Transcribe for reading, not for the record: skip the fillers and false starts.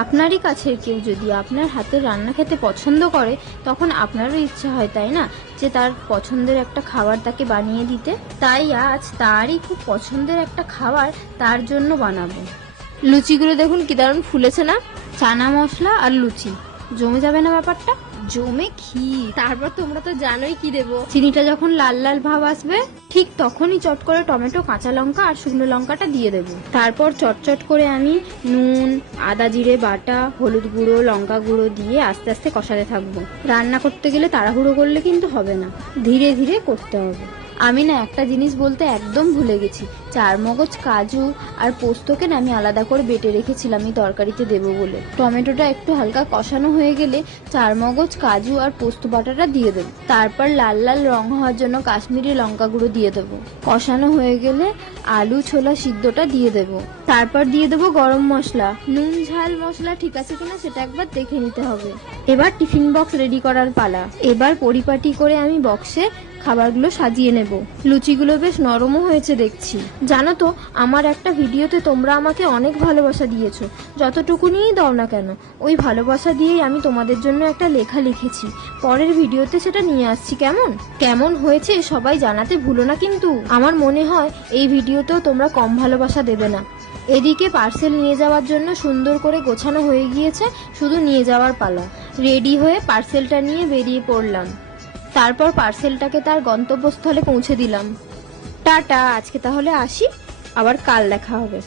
আপনারই কাছের কেউ যদি আপনার হাতের রান্না খেতে পছন্দ করে, তখন আপনারও ইচ্ছা হয়, তাই না, যে তার পছন্দের একটা খাবার তাকে বানিয়ে দিতে। তাই আজ তারই খুব পছন্দের একটা খাবার তার জন্য বানাবো। লুচিগুলো দেখুন কি দারুণ ফুলেছে না? চানা মশলা আর লুচি, জমে যাবে না ব্যাপারটা? জমে ক্ষীর। তারপর তোমরা তো জানোই কি দেবো। চিনিটা যখন লাল লাল ভাব আসবে, ঠিক তখনই চট করে টমেটো, কাঁচা লঙ্কা আর শুকনো লঙ্কাটা দিয়ে দেবো। তারপর চটচট করে আমি নুন, আদা জিরে বাটা, হলুদ গুঁড়ো, লঙ্কা গুঁড়ো দিয়ে আস্তে আস্তে কষাতে থাকবো। রান্না করতে গেলে তাড়াহুড়ো করলে কিন্তু হবে না, ধীরে ধীরে করতে হবে। আমি না একটা জিনিস বলতে একদম ভুলে গেছি, চারমগজ, কাজু আর পোস্তকে না আমি আলাদা করে বেটে রেখেছিলাম এই তরকারিতে দেবো বলে। টমেটোটা একটু হালকা কষানো হয়ে গেলে চারমগজ, কাজু আর পোস্ত বাটাটা দিয়ে দেবো। তারপর লাল লাল রং হওয়ার জন্য কাশ্মীরি লঙ্কা গুঁড়ো দিয়ে দেবো। কষানো হয়ে গেলে আলু ছোলা সিদ্ধটা দিয়ে দেবো। তারপর দিয়ে দেবো গরম মশলা। নুন ঝাল মশলা ঠিক আছে কিনা সেটা একবার দেখে নিতে হবে। এবার টিফিন বক্স রেডি করার পালা। এবার পরিপাটি করে আমি বক্সে খাবারগুলো সাজিয়ে নেব। লুচিগুলো বেশ নরমও হয়েছে দেখছি। জানো তো, আমার একটা ভিডিওতে তোমরা আমাকে অনেক ভালোবাসা দিয়েছো। যতটুকুনিই দাও না কেন, ওই ভালোবাসা দিয়েই আমি তোমাদের জন্য একটা লেখা লিখেছি। পরের ভিডিওতে সেটা নিয়ে আসছি। কেমন হয়েছে সবাই জানাতে ভুলো না কিন্তু। আমার মনে হয় এই ভিডিওতেও তোমরা কম ভালোবাসা দেবে না। এদিকে পার্সেল নিয়ে যাওয়ার জন্য সুন্দর করে গোছানো হয়ে গিয়েছে, শুধু নিয়ে যাওয়ার পালা। রেডি হয়ে পার্সেলটা নিয়ে বেরিয়ে পড়লাম। তারপর পার্সেলটাকে তার গন্তব্যস্থলে পৌঁছে দিলাম। টাটা, আজকে তাহলে আসি, আবার কাল দেখা হবে।